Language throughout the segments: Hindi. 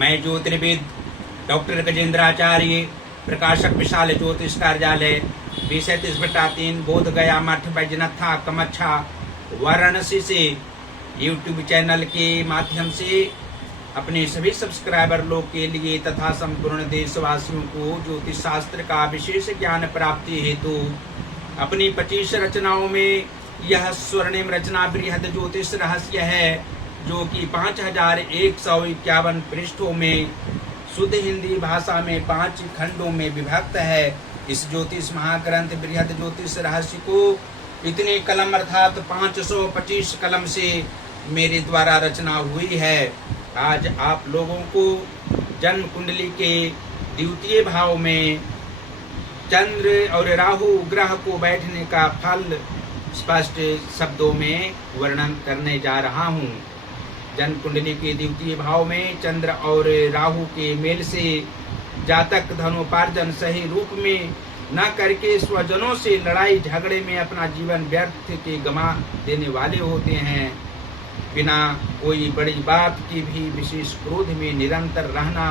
मैं ज्योतिर्विद डॉक्टर गजेंद्राचार्य, प्रकाशक विशाल ज्योतिष कार्यालय, 20-37/3 बोध गया मठ, बैजनाथा, कमच्छा, वाराणसी से यूट्यूब चैनल के माध्यम से अपने सभी सब्सक्राइबर लोग के लिए तथा संपूर्ण देशवासियों को ज्योतिष शास्त्र का विशेष ज्ञान प्राप्ति हेतु अपनी 25 रचनाओं में यह स्वर्णिम रचना बृहद ज्योतिष रहस्य है, जो कि 5151 पृष्ठों में शुद्ध हिंदी भाषा में 5 खंडों में विभक्त है। इस ज्योतिष महाग्रंथ बृहद ज्योतिष रहस्य को इतने कलम अर्थात 525 कलम से मेरे द्वारा रचना हुई है। आज आप लोगों को जन्म कुंडली के द्वितीय भाव में चंद्र और राहु ग्रह को बैठने का फल स्पष्ट शब्दों में वर्णन करने जा रहा हूँ। जन्म कुंडली के द्वितीय भाव में चंद्र और राहु के मेल से जातक धनोपार्जन सही रूप में न करके स्वजनों से लड़ाई झगड़े में अपना जीवन व्यर्थ के गमा देने वाले होते हैं। बिना कोई बड़ी बात की भी विशेष क्रोध में निरंतर रहना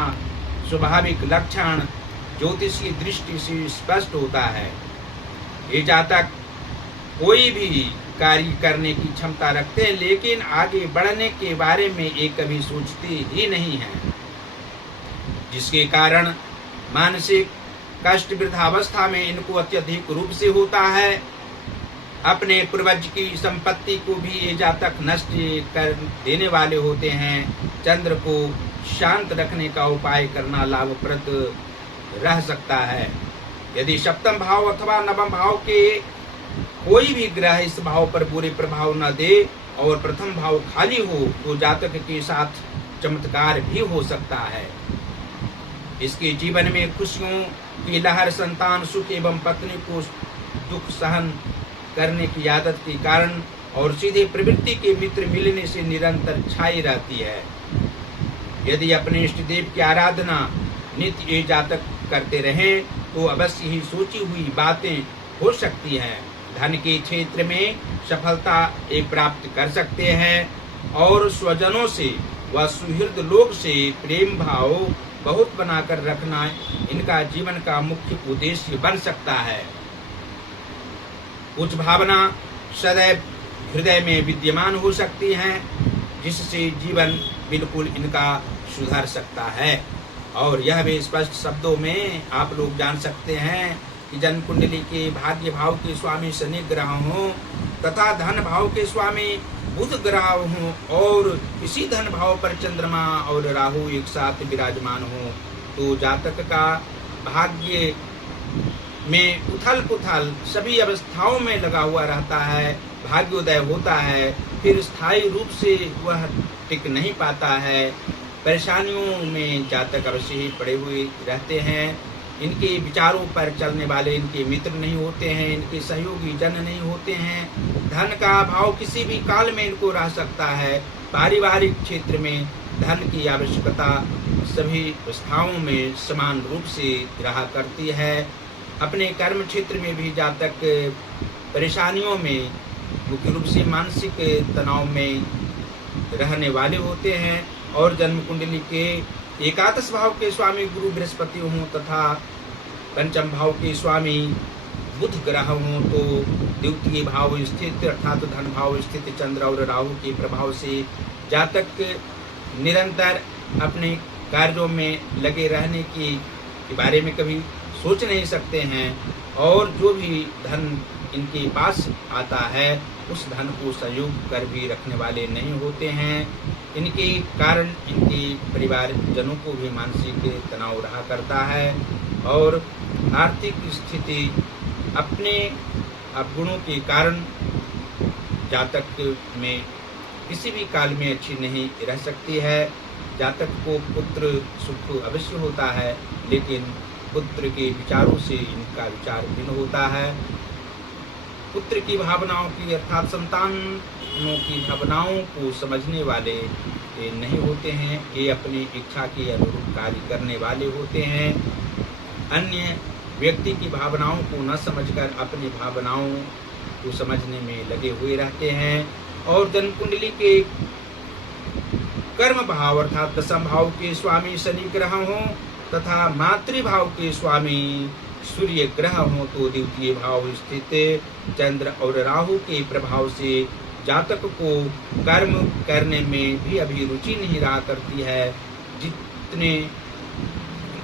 स्वाभाविक लक्षण ज्योतिष की दृष्टि से स्पष्ट होता है। ये जातक कोई भी कार्य करने की क्षमता रखते हैं, लेकिन आगे बढ़ने के बारे में ये कभी सोचते ही नहीं है, जिसके कारण मानसिक कष्ट वृद्धावस्था में इनको अत्यधिक रूप से होता है। अपने पूर्वज की संपत्ति को भी ये जातक नष्ट कर देने वाले होते हैं। चंद्र को शांत रखने का उपाय करना लाभप्रद रह सकता है। यदि सप्तम भाव अथवा नवम भाव के कोई भी ग्रह इस भाव पर बुरे प्रभाव न दे और प्रथम भाव खाली हो तो जातक के साथ चमत्कार भी हो सकता है। इसके जीवन में खुशियों की लहर, संतान सुख एवं पत्नी को दुख सहन करने की आदत के कारण और सीधे प्रवृत्ति के मित्र मिलने से निरंतर छाई रहती है। यदि अपने इष्ट देव की आराधना नित्य ये जातक करते रहें तो अवश्य ही सोची हुई बातें हो सकती हैं। धन के क्षेत्र में सफलता प्राप्त कर सकते हैं और स्वजनों से व सुहृद लोग से प्रेम भाव बहुत बनाकर रखना इनका जीवन का मुख्य उद्देश्य बन सकता है। उच्च भावना सदैव हृदय में विद्यमान हो सकती हैं, जिससे जीवन बिल्कुल इनका सुधर सकता है। और यह भी स्पष्ट शब्दों में आप लोग जान सकते हैं कि जन्म कुंडली के भाग्य भाव के स्वामी शनि ग्रह हों तथा धन भाव के स्वामी बुध ग्रह हों और इसी धन भाव पर चंद्रमा और राहु एक साथ विराजमान हो तो जातक का भाग्य में उथल पुथल सभी अवस्थाओं में लगा हुआ रहता है। भाग्योदय होता है, फिर स्थायी रूप से वह टिक नहीं पाता है। परेशानियों में जातक अवश्य ही पड़े हुए रहते हैं। इनके विचारों पर चलने वाले इनके मित्र नहीं होते हैं, इनके सहयोगी जन नहीं होते हैं। धन का अभाव किसी भी काल में इनको रह सकता है। पारिवारिक क्षेत्र में धन की आवश्यकता सभी अवस्थाओं में समान रूप से रहा करती है। अपने कर्म क्षेत्र में भी जातक परेशानियों में मुख्य रूप से मानसिक तनाव में रहने वाले होते हैं। और जन्म कुंडली के एकादश भाव के स्वामी गुरु बृहस्पति हों तथा पंचम भाव के स्वामी बुध ग्रह हों तो द्वितीय भाव स्थित अर्थात धन भाव स्थित चंद्र और राहु के प्रभाव से जातक निरंतर अपने कार्यों में लगे रहने के बारे में कभी सोच नहीं सकते हैं और जो भी धन इनके पास आता है उस धन को सहयोग कर भी रखने वाले नहीं होते हैं। इनके कारण इनके परिवार जनों को भी मानसिक तनाव रहा करता है और आर्थिक स्थिति अपने अवगुणों के कारण जातक में किसी भी काल में अच्छी नहीं रह सकती है। जातक को पुत्र सुख अवश्य होता है, लेकिन पुत्र के विचारों से इनका विचार भिन्न होता है। पुत्र की भावनाओं की अर्थात संतानों की भावनाओं को समझने वाले नहीं होते हैं। ये अपनी इच्छा के अनुरूप कार्य करने वाले होते हैं। अन्य व्यक्ति की भावनाओं को न समझकर अपनी भावनाओं को समझने में लगे हुए रहते हैं। और जन्म कुंडली के कर्म भाव अर्थात दशम भाव के स्वामी शनि ग्रह हों तथा मातृभाव के स्वामी सूर्य ग्रह हों तो द्वितीय भाव स्थित चंद्र और राहु के प्रभाव से जातक को कर्म करने में भी अभी रुचि नहीं रहा करती है। जितने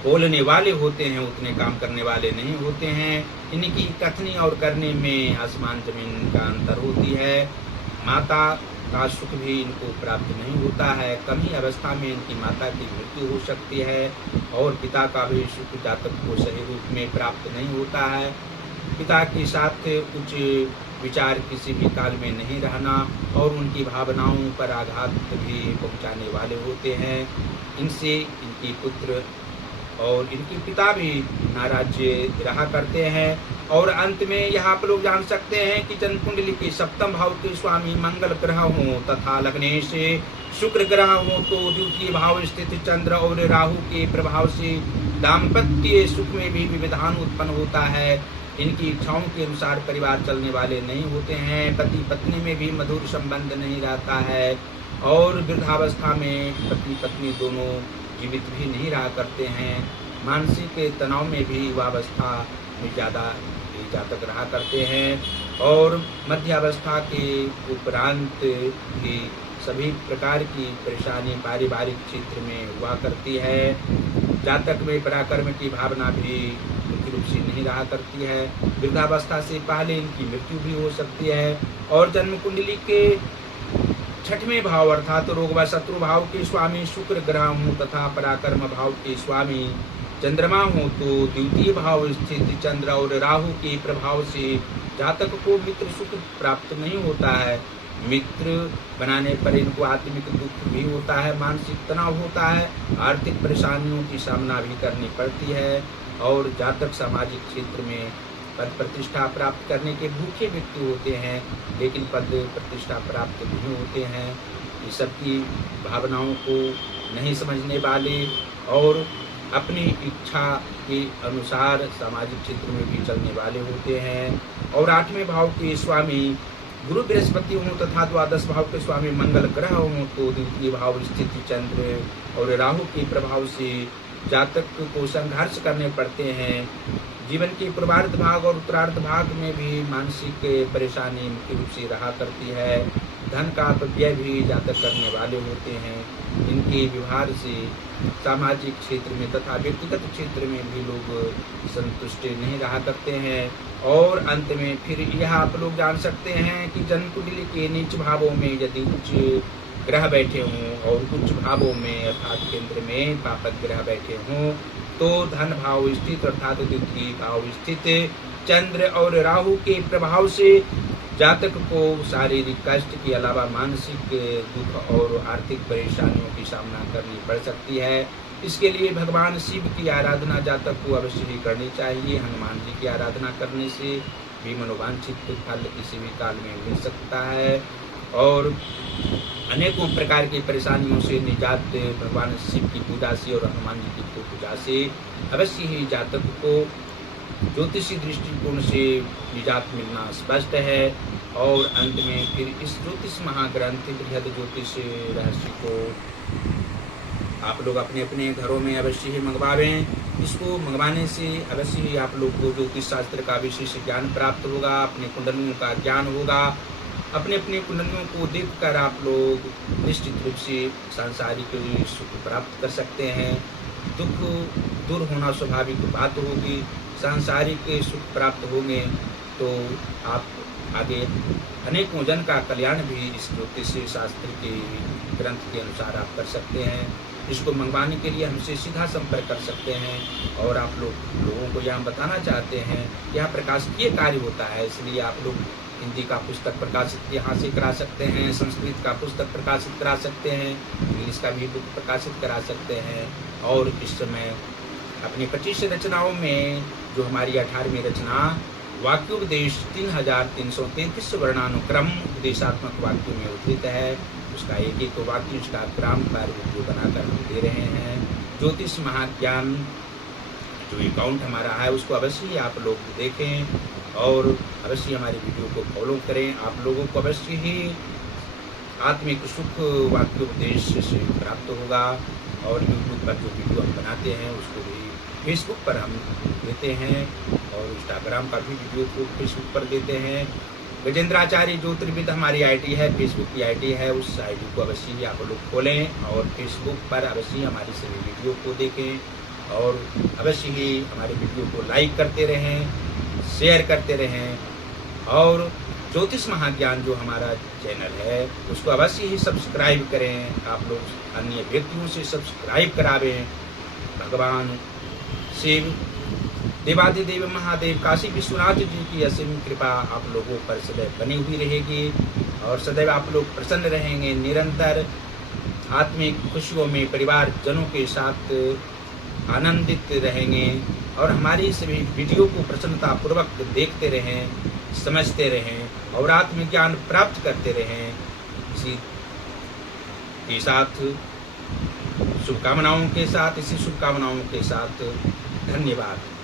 बोलने वाले होते हैं उतने काम करने वाले नहीं होते हैं। इनकी कथनी और करने में आसमान जमीन का अंतर होती है। माता का सुख भी इनको प्राप्त नहीं होता है। कम ही अवस्था में इनकी माता की मृत्यु हो सकती है और पिता का भी सुख जातक को सही रूप में प्राप्त नहीं होता है। पिता के साथ उच्च विचार किसी भी काल में नहीं रहना और उनकी भावनाओं पर आघात भी पहुंचाने वाले होते हैं। इनसे इनकी पुत्र और इनके पिता भी नाराज रहा करते हैं। और अंत में यहाँ आप लोग जान सकते हैं कि जन्म कुंडली के सप्तम भाव के स्वामी मंगल ग्रह हों तथा लग्न से शुक्र ग्रह हो तो द्वितीय भाव स्थित चंद्र और राहु के प्रभाव से दाम्पत्य सुख में भी विविधान उत्पन्न होता है। इनकी इच्छाओं के अनुसार परिवार चलने वाले नहीं होते हैं। पति पत्नी में भी मधुर संबंध नहीं रहता है और वृद्धावस्था में पति पत्नी दोनों जीवित भी नहीं रहा करते हैं। मानसिक तनाव में भी युवावस्था में ज़्यादा जातक रहा करते हैं और मध्यावस्था के उपरांत भी सभी प्रकार की परेशानी पारिवारिक क्षेत्र में हुआ करती है। जातक में पराक्रम की भावना भी मुख्य रूप से नहीं रहा करती है। वृद्धावस्था से पहले इनकी मृत्यु भी हो सकती है। और जन्म कुंडली के छठवें भाव अर्थात रोग व शत्रु भाव के स्वामी शुक्र ग्रह हों तथा पराक्रम भाव के स्वामी चंद्रमा हो तो द्वितीय भाव स्थित चंद्र और राहु के प्रभाव से जातक को मित्र सुख प्राप्त नहीं होता है। मित्र बनाने पर इनको आत्मिक दुख भी होता है, मानसिक तनाव होता है, आर्थिक परेशानियों की सामना भी करनी पड़ती है और जातक सामाजिक क्षेत्र में पद प्रतिष्ठा प्राप्त करने के भूखे व्यक्ति होते हैं लेकिन पद प्रतिष्ठा प्राप्त नहीं होते हैं। ये सबकी भावनाओं को नहीं समझने वाले और अपनी इच्छा के अनुसार सामाजिक क्षेत्र में भी चलने वाले होते हैं। और आठवें भाव के स्वामी गुरु बृहस्पति हों तथा द्वादश भाव के स्वामी मंगल ग्रह हों तो द्वितीय भाव स्थित चंद्र और राहु के प्रभाव से जातक को संघर्ष करने पड़ते हैं। जीवन के पूर्वार्ध भाग और उत्तरार्ध भाग में भी मानसिक परेशानी मुख्य रूप से रहा करती है। धन का अपव्यय भी जातक करने वाले होते हैं। इनके व्यवहार से सामाजिक क्षेत्र में तथा व्यक्तिगत क्षेत्र में भी लोग संतुष्ट नहीं रहा करते हैं। और अंत में फिर यह आप लोग जान सकते हैं कि जन्म कुंडली के नीच भावों में यदि उच्च ग्रह बैठे हों और उच्च भावों में अर्थात केंद्र में पापक ग्रह बैठे हों तो धन भाव स्थित अर्थात द्वितीय भाव स्थित चंद्र और राहु के प्रभाव से जातक को शारीरिक कष्ट के अलावा मानसिक दुख और आर्थिक परेशानियों की सामना करनी पड़ सकती है। इसके लिए भगवान शिव की आराधना जातक को अवश्य ही करनी चाहिए। हनुमान जी की आराधना करने से भी मनोवांछित फल किसी भी काल में मिल सकता है और अनेकों प्रकार की परेशानियों से निजात भगवान शिव की पूजा से और हनुमान जी की पूजा से अवश्य ही जातक को ज्योतिषी दृष्टिकोण से निजात मिलना स्पष्ट है। और अंत में फिर इस ज्योतिष महाग्रंथ बृहद ज्योतिष रहस्य को आप लोग अपने अपने घरों में अवश्य ही मंगवावें। इसको मंगवाने से अवश्य ही आप लोग को ज्योतिष शास्त्र का विशेष ज्ञान प्राप्त होगा, अपने कुंडलियों का ज्ञान होगा। अपने अपने कुंडलियों को देखकर आप लोग निश्चित रूप से सांसारिक सुख प्राप्त कर सकते हैं। दुख दूर होना स्वाभाविक बात होगी। सांसारिक सुख प्राप्त होंगे तो आप आगे अनेकों जन का कल्याण भी इस ज्योतिष शास्त्र के ग्रंथ के अनुसार आप कर सकते हैं। इसको मंगवाने के लिए हमसे सीधा संपर्क कर सकते हैं और आप लोगों को यह बताना चाहते हैं यह प्रकाशित कार्य होता है, इसलिए आप लोग हिंदी का पुस्तक प्रकाशित यहाँ से करा सकते हैं, संस्कृत का पुस्तक प्रकाशित करा सकते हैं, इंग्लिश का भी बुक प्रकाशित करा सकते हैं। और इस समय अपनी 25 रचनाओं में जो हमारी 18वीं रचना वाक्योपदेश 3333 वर्णानुक्रम उपदेशात्मक वाक्यों में उद्धृत है, उसका एक एक वाक्य इंस्टाग्राम पर वीडियो बनाकर हम दे रहे हैं। ज्योतिष महाज्ञान जो अकाउंट हमारा है उसको अवश्य ही आप लोग देखें और अवश्य हमारी वीडियो को फॉलो करें। आप लोगों को अवश्य ही आत्मिक सुख वाक्योपदेश से प्राप्त होगा। और यूट्यूब पर जो वीडियो हम बनाते हैं उसको भी फेसबुक पर हम देते हैं और इंस्टाग्राम पर भी वीडियो को फेसबुक पर देते हैं। गजेंद्राचार्य ज्योतिर्विद हमारी आईडी है, फेसबुक की आईडी है, उस आईडी को अवश्य ही आप लोग खोलें और फेसबुक पर अवश्य हमारी सभी वीडियो को देखें और अवश्य ही हमारे वीडियो को लाइक करते रहें, शेयर करते रहें। और ज्योतिष महाज्ञान जो हमारा चैनल है उसको अवश्य ही सब्सक्राइब करें। आप लोग अन्य व्यक्तियों से सब्सक्राइब करावें। भगवान शिव देवाधिदेव महादेव काशी विश्वनाथ जी की असीम कृपा आप लोगों पर सदैव बनी हुई रहेगी और सदैव आप लोग प्रसन्न रहेंगे, निरंतर आत्मिक खुशियों में परिवार जनों के साथ आनंदित रहेंगे और हमारी सभी वीडियो को प्रसन्नतापूर्वक देखते रहें, समझते रहें और आत्मज्ञान प्राप्त करते रहें। इसी के साथ शुभकामनाओं के साथ धन्यवाद।